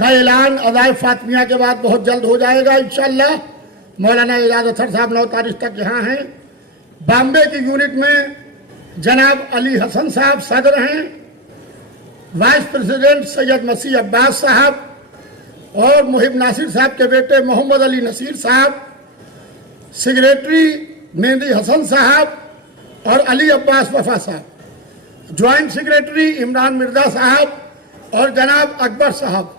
का ऐलान अदाए फातमिया के बाद बहुत जल्द हो जाएगा इंशाअल्लाह। मौलाना एजाज अतर साहब 9 तारीख तक यहाँ हैं। बॉम्बे की यूनिट में जनाब अली हसन साहब सदर हैं, वाइस प्रेसिडेंट सैयद मसीह अब्बास साहब और मुहिब नासिर साहब के बेटे मोहम्मद अली नसीर साहब, सेक्रेटरी मेहंदी हसन साहब और अली अब्बास वफा साहब, ज्वाइंट सेक्रेटरी इमरान मिर्जा साहब और जनाब अकबर साहब,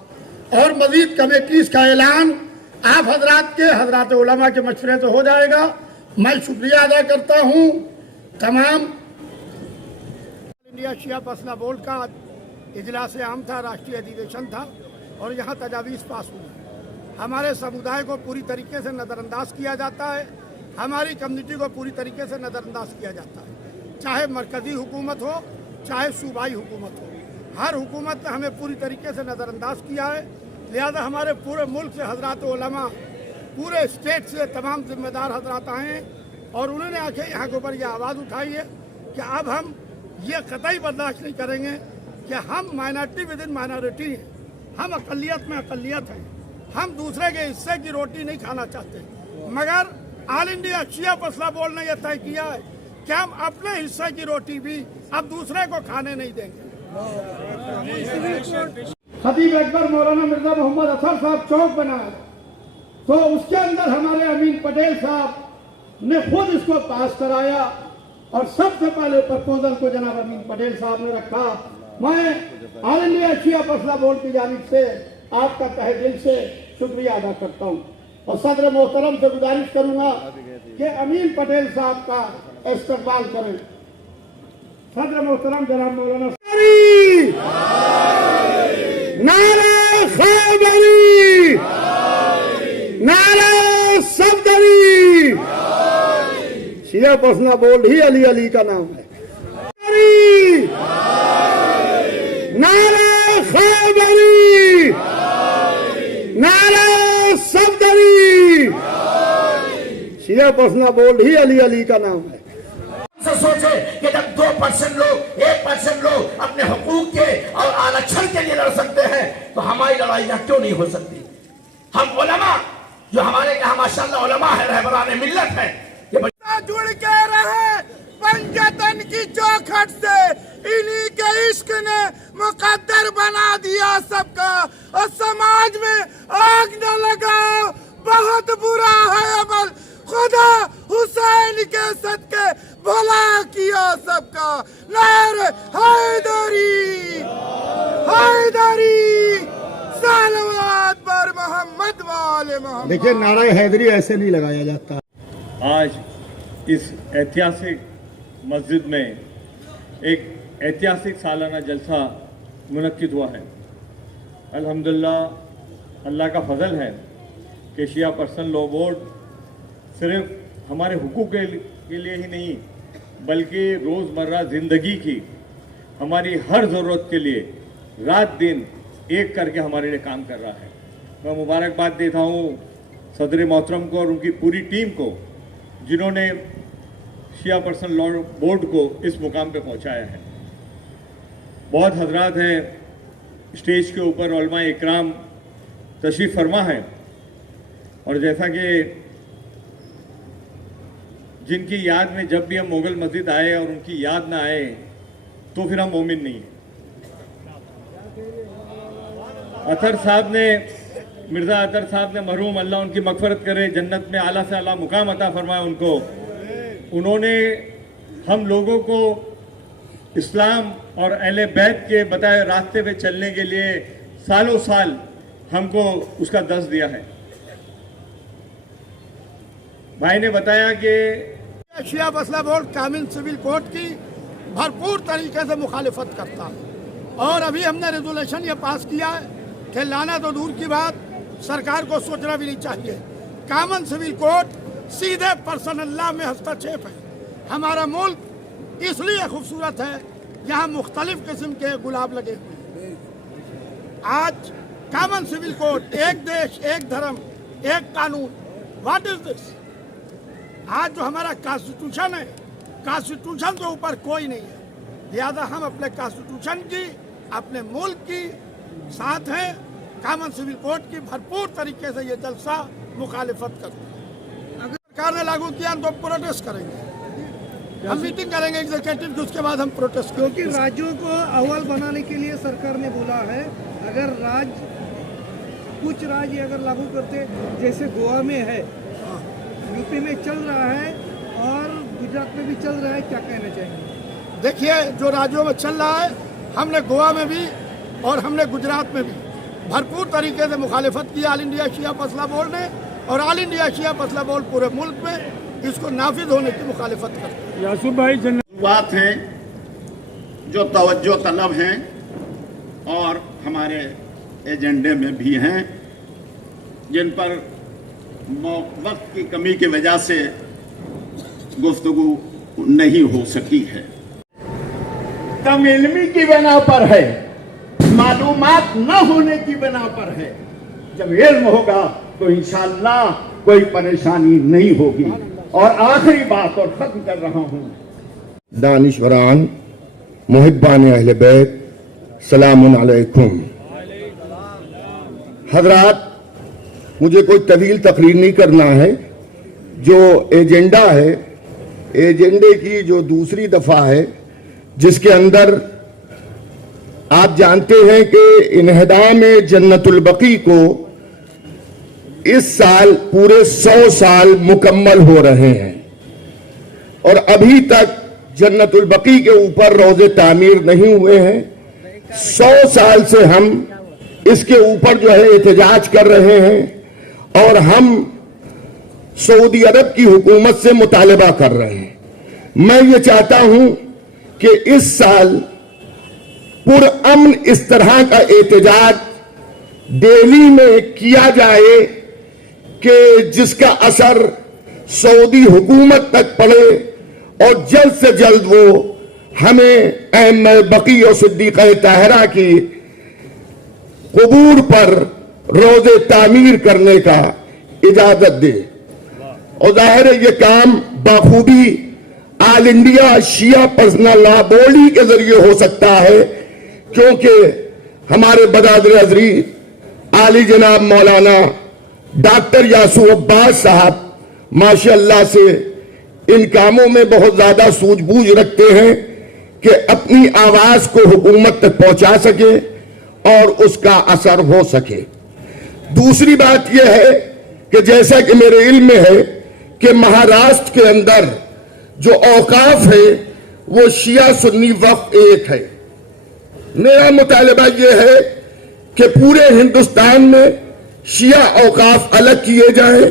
और मजीद कमेटीज का ऐलान आप हजरात के हजरात उलमा के मशवरे से हो जाएगा। मैं शुक्रिया अदा करता हूँ तमाम। इंडिया शिया मसला बोर्ड का इजलास आम था, राष्ट्रीय अधिवेशन था और यहाँ तजावीज़ पास हुई। हमारे समुदाय को पूरी तरीके से नज़रअंदाज किया जाता है, हमारी कम्युनिटी को पूरी तरीके से नज़रअंदाज किया जाता है, चाहे मरकज़ी हुकूमत हो चाहे सूबाई हुकूमत हो। हर हुकूमत ने हमें पूरी तरीके से नज़रअंदाज किया है। लिहाजा हमारे पूरे मुल्क से हजरात उलमा, पूरे स्टेट से तमाम जिम्मेदार हजरात आए हैं और उन्होंने आके यहाँ के ऊपर ये आवाज़ उठाई है कि अब हम ये कतई बर्दाश्त नहीं करेंगे कि हम माइनॉरिटी विद इन माइनॉरिटी हैं, हम अक़लियत में अक़लियत हैं, हम दूसरे के हिस्से की रोटी नहीं खाना चाहते। मगर ऑल इंडिया शिया मसला बोर्ड ने यह तय किया है कि हम अपने हिस्से की रोटी भी अब दूसरे को खाने नहीं देंगे। खतीब अकबर मौलाना मिर्जा मोहम्मद अतर साहब चौक बनाया तो उसके अंदर हमारे अमीन पटेल साहब ने खुद इसको पास कराया और सबसे पहले प्रपोजल को जनाब अमीन पटेल साहब ने रखा। मैं ऑल इंडिया शिया मसला बोर्ड की जानिब से आपका तहे दिल से शुक्रिया अदा करता हूँ और सदर मोहतरम से गुजारिश करूंगा कि अमीन पटेल साहब का इस्तकबाल करें। सदर मोहतरम जनाब मौलाना नारे खैबरी, नारे सफदरी। शिया मसला बोर्ड ही अली अली का नाम है। नारे खैबरी, नारे सफदरी। शिया मसला बोर्ड ही अली अली का नाम है। सोचे कि जब 2% लोग 1% लोग अपने हुकूक के और आरक्षण के लिए लड़ सकते हैं तो हमारी लड़ाइयां क्यों नहीं हो सकती। हम उलमा जो हमारे यहाँ माशाअल्लाह उलमा है, रहबरान मिल्लत है, ये जुड़ के रहे पंजतन की चौखट से, इन्हीं के इश्क ने मुकद्दर बना दिया सबका। और समाज में आग न लगाओ, बहुत बुरा है अमल, खुदा हुसैन के सदके भला किया सबका। नारे हैदरी, हैदरी, सलवात पर मोहम्मद वाले मोहम्मद। देखिए नारा हैदरी ऐसे नहीं लगाया जाता। आज इस ऐतिहासिक मस्जिद में एक ऐतिहासिक सालाना जलसा मुनक्किद हुआ है। अल्हम्दुलिल्लाह अल्लाह का फजल है कि शिया पर्सनल लॉ बोर्ड सिर्फ हमारे हुकूक के लिए ही नहीं बल्कि रोज़मर्रा ज़िंदगी की हमारी हर ज़रूरत के लिए रात दिन एक करके हमारे लिए काम कर रहा है। मैं मुबारकबाद देता हूँ सदर मोहतरम को और उनकी पूरी टीम को जिन्होंने शिया पर्सनल लॉ बोर्ड को इस मुकाम पे पहुँचाया है। बहुत हजरात हैं स्टेज के ऊपर, उलमा इकराम तशरीफ़ फरमा है और जैसा कि जिनकी याद में जब भी हम मुगल मस्जिद आए और उनकी याद ना आए तो फिर हम मोमिन नहीं हैं। अतर साहब ने, मिर्ज़ा अतर साहब ने, मरहूम अल्लाह उनकी मग़फ़रत करे, जन्नत में आला से आला मुकाम अता फरमाए उनको। उन्होंने हम लोगों को इस्लाम और अहले बैत के बताए रास्ते पे चलने के लिए सालों साल हमको उसका दर्स दिया है। भाई ने बताया कि शिया मसला बोर्ड कामिल सिविल कोड की भरपूर तरीके से मुखालिफत करता है और अभी हमने रेजोल्यूशन ये पास किया है कि लाना तो दूर की बात, सरकार को सोचना भी नहीं चाहिए। कॉमन सिविल कोड सीधे पर्सनल लॉ में हस्तक्षेप है। हमारा मुल्क इसलिए खूबसूरत है, यहाँ मुख्तलिफ किस्म के गुलाब लगे हुए हैं। आज कॉमन सिविल कोड, एक देश एक धर्म एक कानून, व्हाट इज दिस। आज जो हमारा कॉन्स्टिट्यूशन है, कॉन्स्टिट्यूशन के ऊपर कोई नहीं है। लिहाजा हम अपने कॉन्स्टिट्यूशन की, अपने मुल्क की साथ हैं कॉमन सिविल कोड की भरपूर तरीके से ये जलसा मुखालिफत करते हैं। अगर सरकार ने लागू किया तो प्रोटेस्ट करेंगे, हम मीटिंग करेंगे एग्जीक्यूटिव की, उसके बाद हम प्रोटेस्ट क्योंकि राज्यों को अव्वल बनाने के लिए सरकार ने बोला है, अगर कुछ राज्य अगर लागू करते, जैसे गोवा में है, यूपी में चल रहा है और गुजरात में भी चल रहा है, क्या कहना चाहेंगे? देखिए, जो राज्यों में चल रहा है, हमने गोवा में भी और हमने गुजरात में भी भरपूर तरीके से मुखालिफत की ऑल इंडिया शिया फैसला बोर्ड ने, और ऑल इंडिया शिया फैसला बोर्ड पूरे मुल्क में इसको नाफिज होने की मुखालिफत करते हैं। यासूब भाई बात हैं जो तवज्जो तलब हैं और हमारे एजेंडे में भी हैं, जिन पर वक्त की कमी की वजह से गुफ्तगू नहीं हो सकी है। कम इल्मी की बिना पर है, मालूमात न होने की बिना पर है। जब इल्म होगा तो इंशाअल्लाह कोई परेशानी नहीं होगी। और आखिरी बात और खत्म कर रहा हूं, दानिशवरान मुहिब्बान अहले बैत सलामुन अलैकुम। हजरात, मुझे कोई तवील तकरीर नहीं करना है। जो एजेंडा है, एजेंडे की जो दूसरी दफा है, जिसके अंदर आप जानते हैं कि इन्हदाम जन्नतुल बकी को इस साल पूरे 100 साल मुकम्मल हो रहे हैं और अभी तक जन्नतुल बकी के ऊपर रोजे तामीर नहीं हुए हैं। 100 साल से हम इसके ऊपर जो है एहतजाज कर रहे हैं और हम सऊदी अरब की हुकूमत से मुतालबा कर रहे हैं। मैं ये चाहता हूं कि इस साल पुरअमन इस तरह का एहतजाज दिल्ली में किया जाए कि जिसका असर सऊदी हुकूमत तक पड़े और जल्द से जल्द वो हमें अहमद बकी और सिद्दीक़ा ताहरा की क़ुबूर पर रोज़े तामीर करने का इजाजत दे। और जाहिर है ये काम बाखूबी ऑल इंडिया शिया पर्सनल लॉ बॉडी के जरिए हो सकता है, क्योंकि हमारे बदादर हज़रीत आली जनाब मौलाना डॉक्टर यासूब अब्बास साहब माशाअल्लाह से इन कामों में बहुत ज्यादा सूझबूझ रखते हैं कि अपनी आवाज को हुकूमत तक पहुंचा सके और उसका असर हो सके। दूसरी बात यह है कि जैसा कि मेरे इल्म में है कि महाराष्ट्र के अंदर जो औकाफ है वो शिया सुन्नी वक्फ एक है। मेरा मुतालबा यह है कि पूरे हिंदुस्तान में शिया औकाफ अलग किए जाएं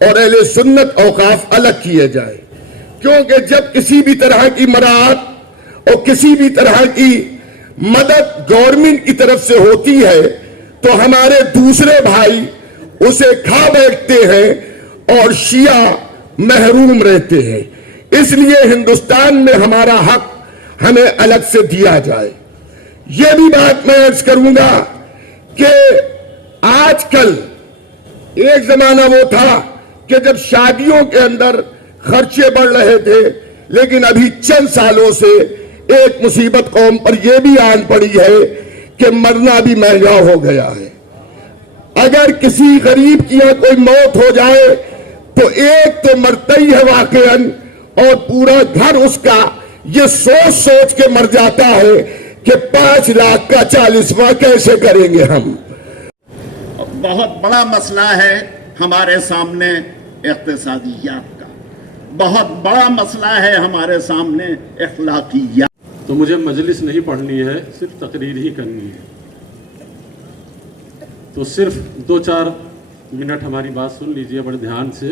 और अहले सुन्नत औकाफ अलग किए जाएं, क्योंकि जब किसी भी तरह की मराहत और किसी भी तरह की मदद गवर्नमेंट की तरफ से होती है तो हमारे दूसरे भाई उसे खा बैठते हैं और शिया महरूम रहते हैं। इसलिए हिंदुस्तान में हमारा हक हमें अलग से दिया जाए। यह भी बात मैं अर्ज करूंगा कि आजकल एक जमाना वो था कि जब शादियों के अंदर खर्चे बढ़ रहे थे, लेकिन अभी चंद सालों से एक मुसीबत कौम पर यह भी आन पड़ी है कि मरना भी महंगा हो गया है। अगर किसी गरीब की यहाँ कोई मौत हो जाए तो एक तो मरता ही है वाकईन, और पूरा घर उसका ये सोच सोच के मर जाता है कि 5 लाख का 40वां कैसे करेंगे हम। बहुत बड़ा मसला है हमारे सामने इक़्तिसादियात का, बहुत बड़ा मसला है हमारे सामने अखलाकियात। तो मुझे मजलिस नहीं पढ़नी है, सिर्फ तकरीर ही करनी है। तो सिर्फ 2-4 मिनट हमारी बात सुन लीजिए बड़े ध्यान से।